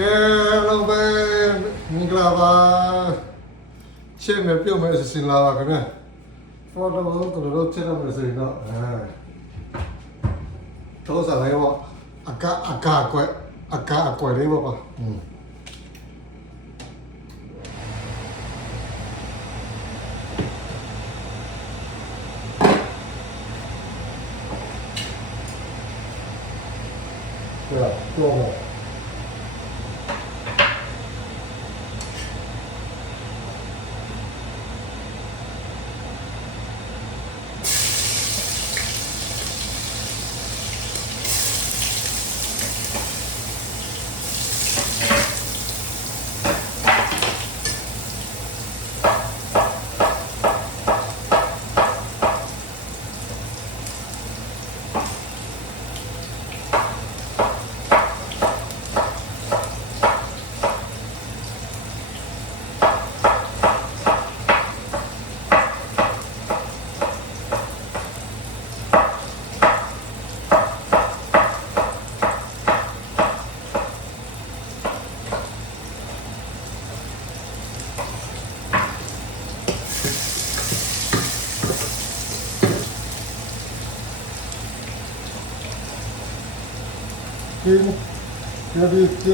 ကဲလောပဲမင်္ဂလာပါချင်းနဲ့ပြုတ်မဲ့စင်လာပါခင်ဗျာဖော်တော့တို့ချက်တော့မစင်တော့တော့စားလိုက်ပါအကွက်လေးပါတော့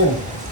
金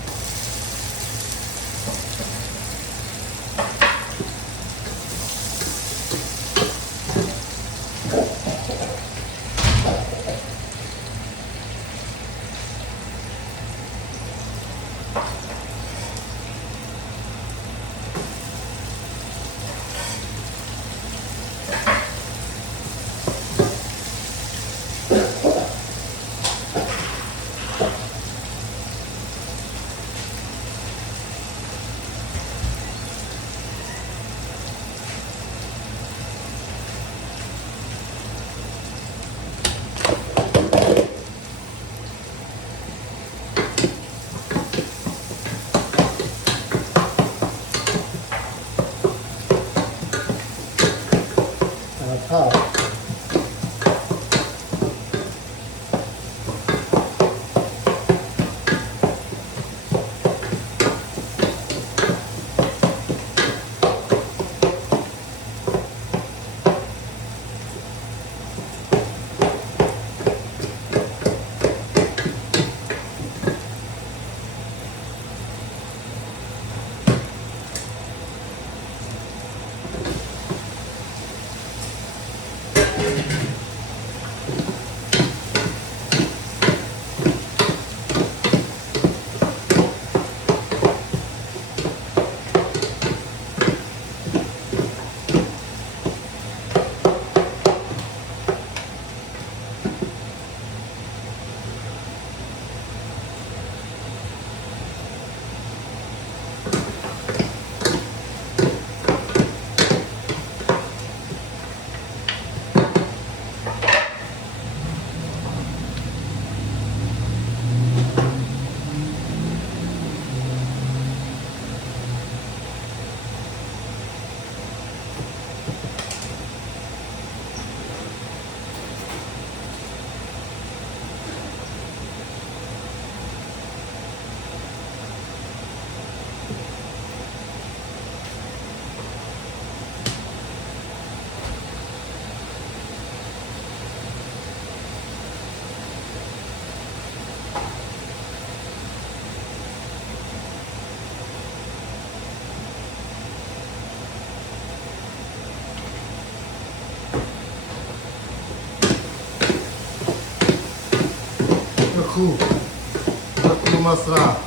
aku masra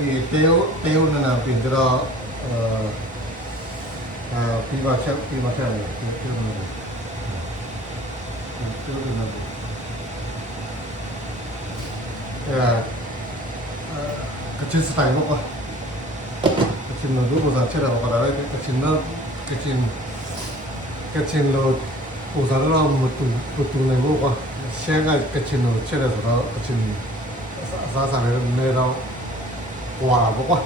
ဒီတေယုနနာပြင်တော့ပြီးပါချက်လေတေယုနနာတေယုနနာကချင်စတိုင်ပေါ့ကချင်တို့ဘာသာချက်တော့ပါလာတယ်ကချင်လို့ဥစားတော့မတူနေဘူးကွာရှဲကချင်လို့ချက်တယ်ဆိုတော့ကချင်စားစားလည်းနေတော့ကွာပေါ့ကွာ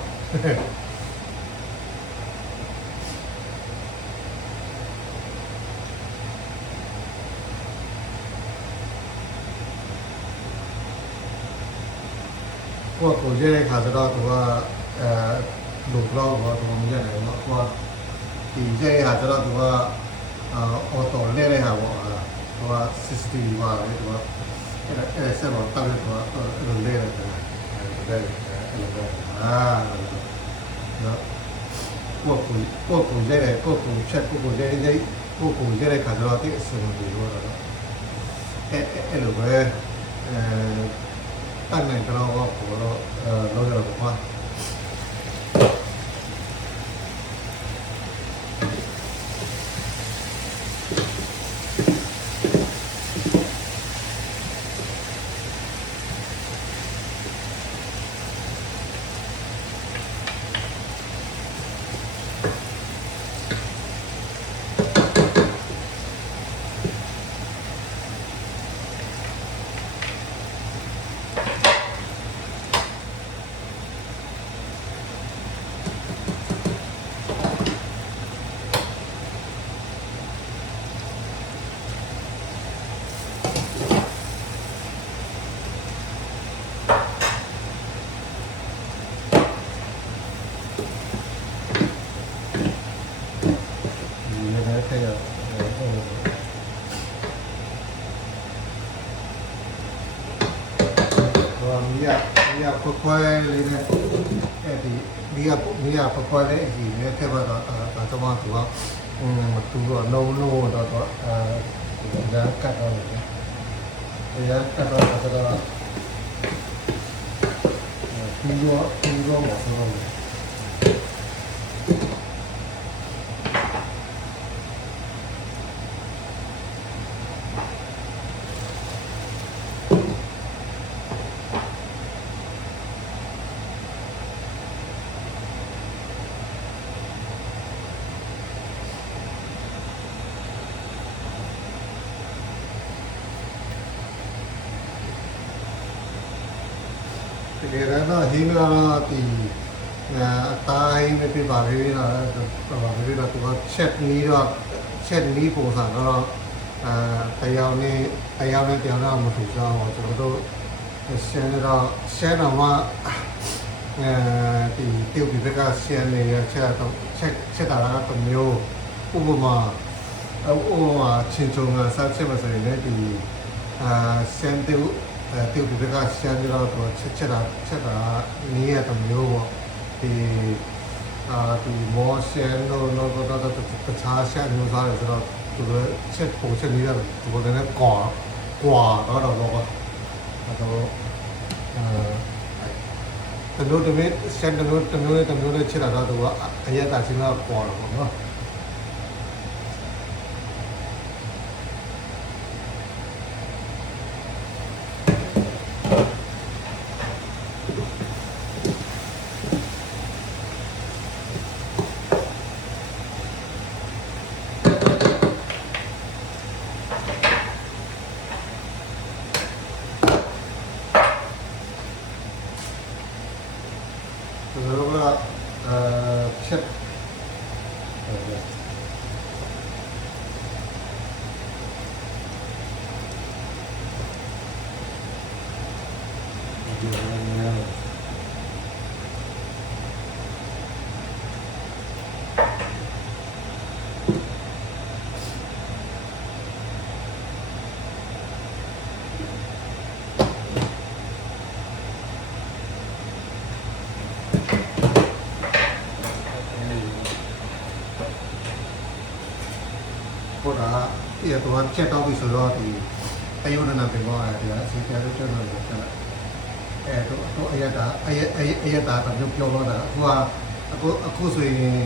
ကိုရဲတဲ့ခါကျတော့သူကလူတော့တော့သူမရတယ်နော်ကိုဒီရဲရကျတော့သူကအော်တိုလဲတဲ့ဟာပေါ့သူက system ပါလေသူကအဲ့ဆက်တော့တောက်တယ်သူကလဲတယ်အဲ့နော်ကိုရဲတဲ့ကိုချက်ကိုရဲတဲ့ခါကျတော့တိအစင်ပြီးတော့အဲ့လိုပဲတတ်နိုင်တော့ဘောတော့လောရတော့ပါมีค่อยๆเลยเนี่ยဒီมีค่อยๆเลยဒီเนี่ยแค่ว่าတော့มาถือว่าသူတော့လုံးတော့ဒါကတ်တော့တယ်ဒါကတ်တော့ပြီးတော့မှာဆိုတော့တကယ်တော့ဟင်းကတော့ဒီအတိုင်းမပြပါဘူးနော်သူကချက်နီးပုံစံတော့တရားနဲ့တရားတော့မထူကြအောင်ကျွန်တော်တို့ရှင်းတော့မှဒီtiêuပြကရှင်းနေချက်တာကတစ်မျိုးဥပမာချင်းချုံကစားချက်မစရင်လည်းဒီရှင်းtiêuပြကရှင်းတော့ချက်တာနီးရတစ်မျိုးပေါ့ဒီမောရှင်းတော့တခြားရှင်းမျိုးစားတယ်ဆိုတော့သူချက်ပုံချက်နီးတော့သူကလည်းကွာတော့ပေါ့အဲ့တော့တမျိုးတမျိုးရှင်းတမျိုးနဲ့ချက်တာတော့သူကအရက်တာချင်းတော့ကွာတော့ပေါ့နော်ချက်ဒီတော့ချက်တော့ပြီဆိုတော့ဒီအယုဒနာပြင်ပေါ်ရတယ်ဒီအစီအစဉ်တွေကျွတ်လို့ဖြစ်လာ တော့အယက်တာတမျိုးပြောတော့တာအခုဆိုရင်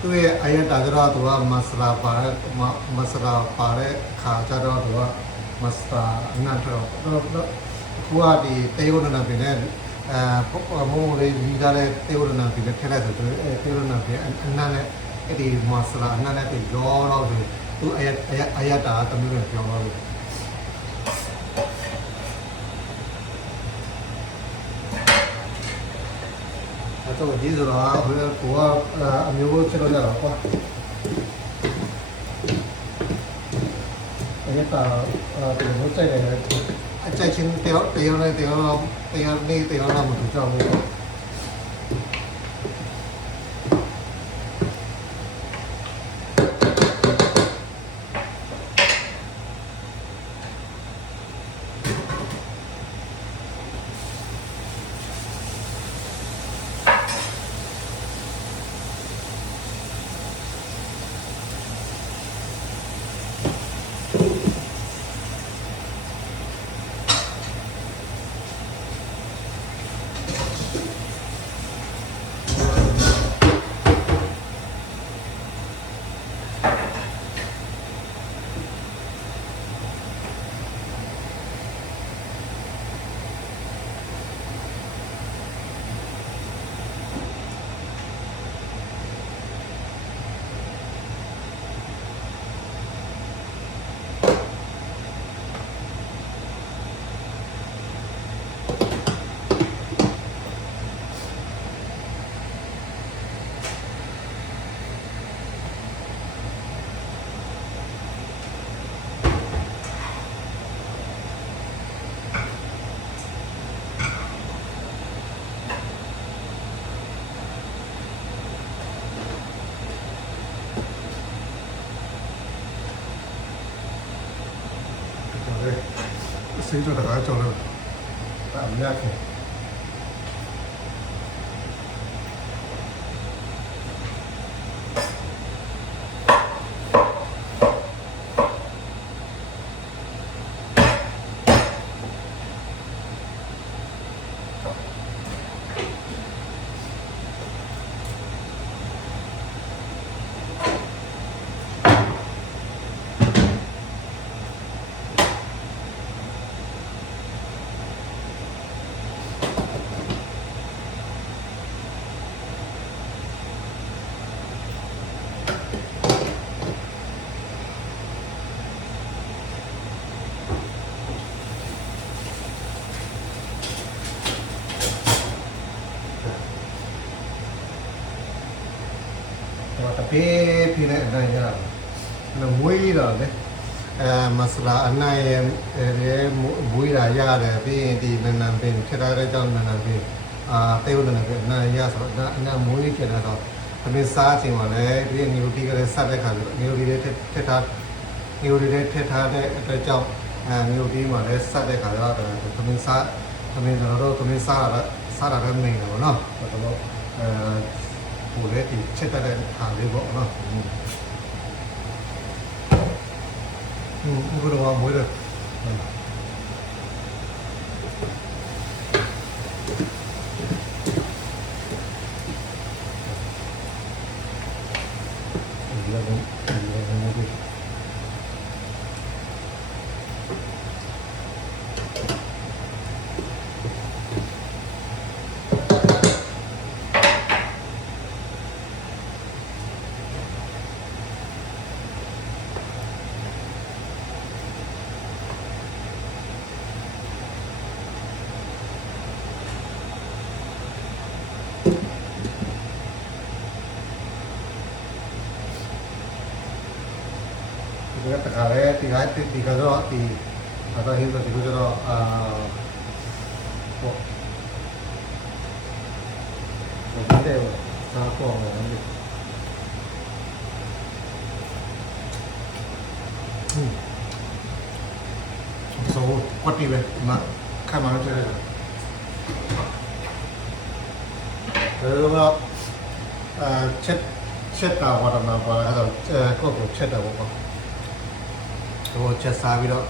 သူ့ရဲ့အယက်တာကြတော့သူကမဆလာပါတဲ့ခါကြတော့သူကမစတာအနာတော့အခုကဒီတေယုဒနာပင်နဲ့မိုးလေးဒီကားတဲ့တေယုဒနာပင်နဲ့ထည့်လိုက်ဆိုတော့တေယုဒနာပင်အနာနဲ့အဲ့ဒီမဆလာအနာနဲ့ပြီးရောတော့သူအယက်တာတမျိုးနဲ့ပြောတော့တော့ဒီဆိုတော့ကိုကအမျိုးကိုချက်လို့ရတော့ကွာအဲ့ဒါဒီလိုစိတ်နေအကြိုက်ချင်းတယောက်နဲ့တယောက်မတူကြဘူးစိတ်တော့တကားကြောက်လို့အများကြီးတပေးပြနေအနိုင်ရတယ်မွေးတော့လေမဆလာအနိုင်ရဲ့မွေးတာရတယ်ပြီးရင်ဒီနနံပင်ထက်ထားတဲ့ကြောင့်နနံပင်တေယုဒနာပင်အနိုင်ရဆိုတော့အနာမွေးကျတဲ့တော့သမီးစားချိန်မှာလည်းဒီငီလိုတီကလည်းစတဲ့ခါလို့ငီလိုတီလေးထက်ထားတဲ့အတွက်ကြောင့်ငီလိုတီမှာလည်းစတဲ့ခါတော့သမီးစားတာလည်းနေတယ်ပေါ့နော်တော့ဟိုလေဒီချက်တဲ့ဟာလေးပေါ့နော်ဘယ်လိုမှမွေးတယ်ဒီကတခါလေဒီကတော့ဒီအတော့ဟင်းတော့ဒီကတော့ဟိုတဲ့စားကောင်းတယ်ဆိုပတ်ပြီးပဲမခါမှတော့တယ်ဒါတော့ချက်တာဘာမှမပါအဲ့တော့ကိုချက်တာပေါ့တော့ချက်စားပြီးတော့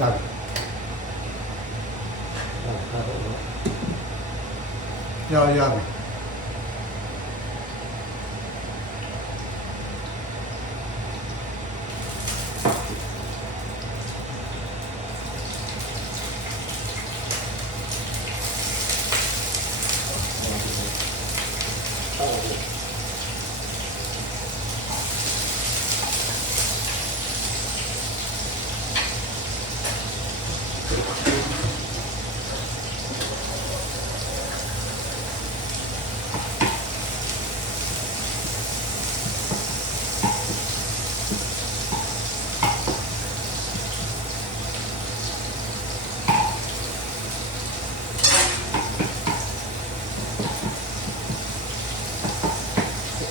ရပြီ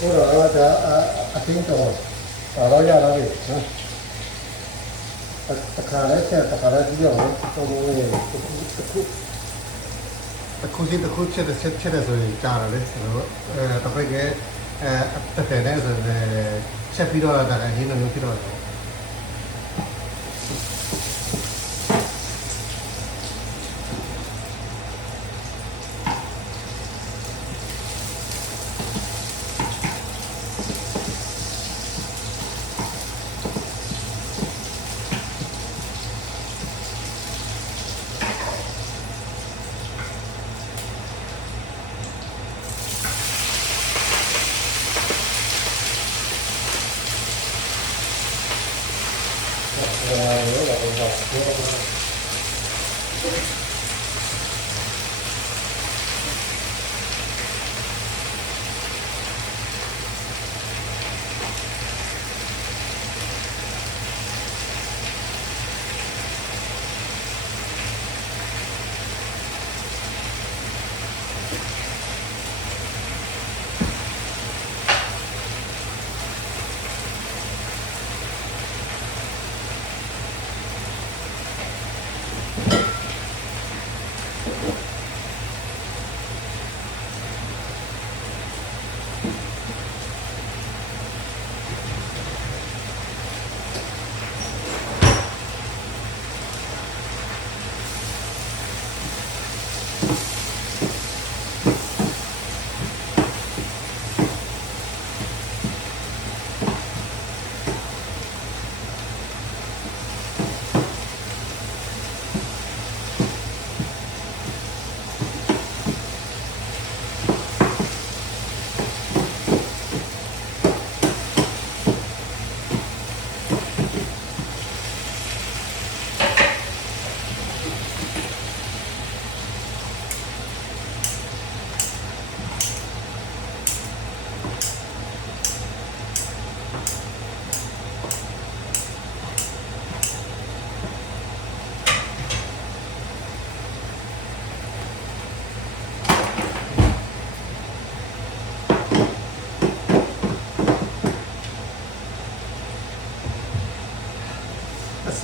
ဟိုတော့ဒါအသိတော့တော့ရတော့ပြီနော်တခါလဲချက်တခါလဲကြည့်ရအောင်တော့ဘုံလေးတစ်ခုချက်ဆိုရင်ကြားတယ်လေတပိတ်ကတက်တယ်နဲ့ဆိုချက်ပြီးတော့ဒါကဟင်းလုံးဖြစ်တော့တယ်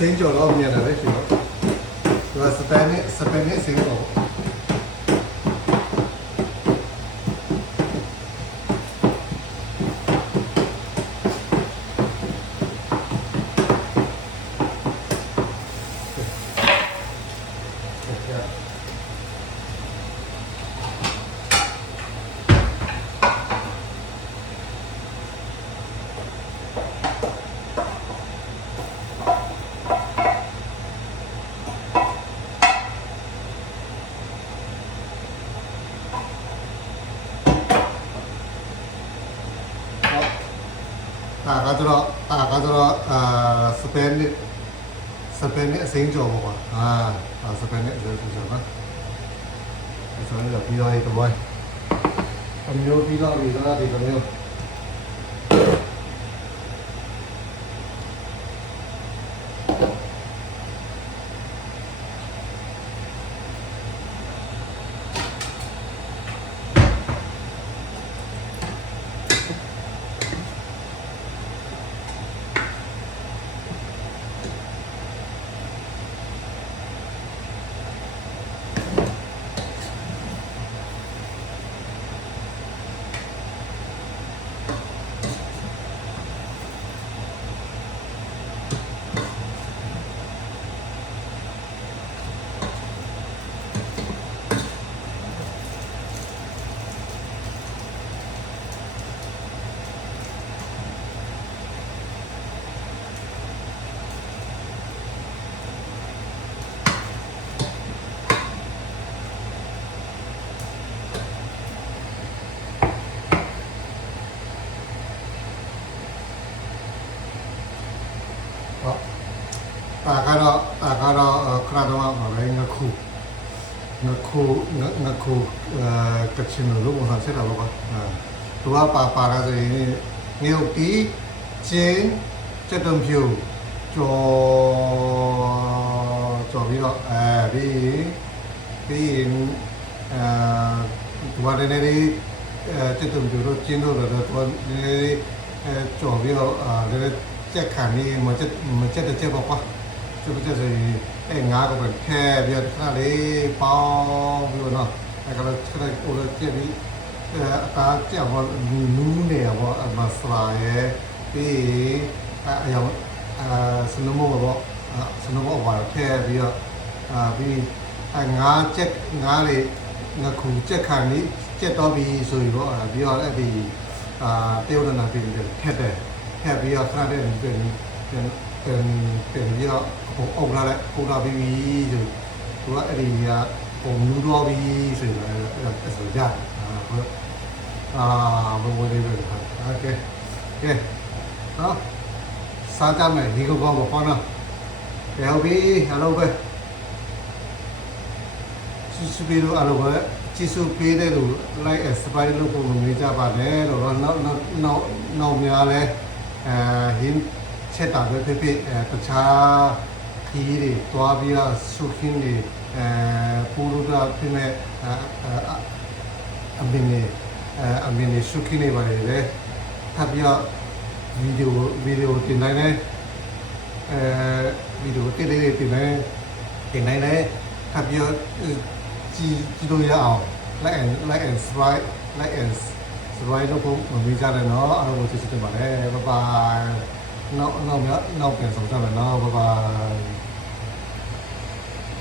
စိမ်းကြော်တော့မြင်တယ်လေရှင်တို့စပန်နဲ့စိမ်းကြော်ကတော့စပန်နဲ့အစိမ်းကြော်ပေါ့စပန်နဲ့အစိမ်းကြော်ပါအဲ့ဒါလည်းပြီးတော့ဒီတော့အမျိုးပြီးတော့ဒီတော့ဒီမျိုး ကတော့ခရတော့မှာပဲငါခုကချင်လို့ဘာသာဆက်တာပေါ့သူကပါကဆိုရင်ငရုတ်တီချင်းစက်တုံဖြူကြော်ပြီးတော့ပြီးသူကလည်းစက်တုံဖြူတော့ကျင်းတော့တော့သူကလည်းကြော်ပြီးတော့လည်းကြက်ခံနေမကြက်တဲ့ကြက်ပေါ့ကွာကျုပ်ကျဆိုရင်ငါကပဲခဲပြီးတော့ခါလေးပေါင်းပြီးတော့အဲ့ကတော့ခက်ကိုလည်းကြက်ပြီးအသားကြောက်တော့နူးနေရပေါ့မဆလာရဲ့ပြီးအယောင်စနမောပေါ့စနမောပါခဲပြီးတော့ပြီးငါကြက်ငါလေးငါခုကြက်ခံနေကြက်တော့ပြီးဆိုပြီးတော့ပြီးတော့အဲ့ဒီတယောက်နာပြီးထက်တယ်ထက်ပြီးတော့ခါတဲ့เป็นပြီးတော့အုပ်လာလိုက်ပို့လာပြီးဆိုသူကအဲ့ဒီကပုံနူးတော့ပြီးဆိုတော့အဲ့ဆိုရတယ်ဘယ်လိုလဲပဲโอเคနော်စားကြမယ်ဒီကောပေါ့နော်ကြောက်ပြီဟယ်လိုပဲစုပြီးတော့အလိုပဲချစ်စုပေးတဲ့လူလိုက် expire လုပ်ဖို့မမေ့ကြပါနဲ့တော့နောက်များလဲဟင်းချက်တာပဲဖြစ်တခြားခီးတွေတွားပြီးတော့စုခင်းတွေပူလို့တော့ဖြစ်နေအမင်းနေစုခင်းနေပါလေထပ်ပြီးတော့ဗီဒီယိုတင်နိုင်တယ်ဗီဒီယိုတိလေးတင်နိုင်တယ်ထပ်ပြီးတော့ကြည့်လို့ရအောင် like and subscribe လို့ပုံမမေ့ကြနဲ့နော်အားလုံးကိုကျေးဇူးတင်ပါတယ် bye bye နောက်ပြန်ဆောင်ကြမယ်နော် bye bye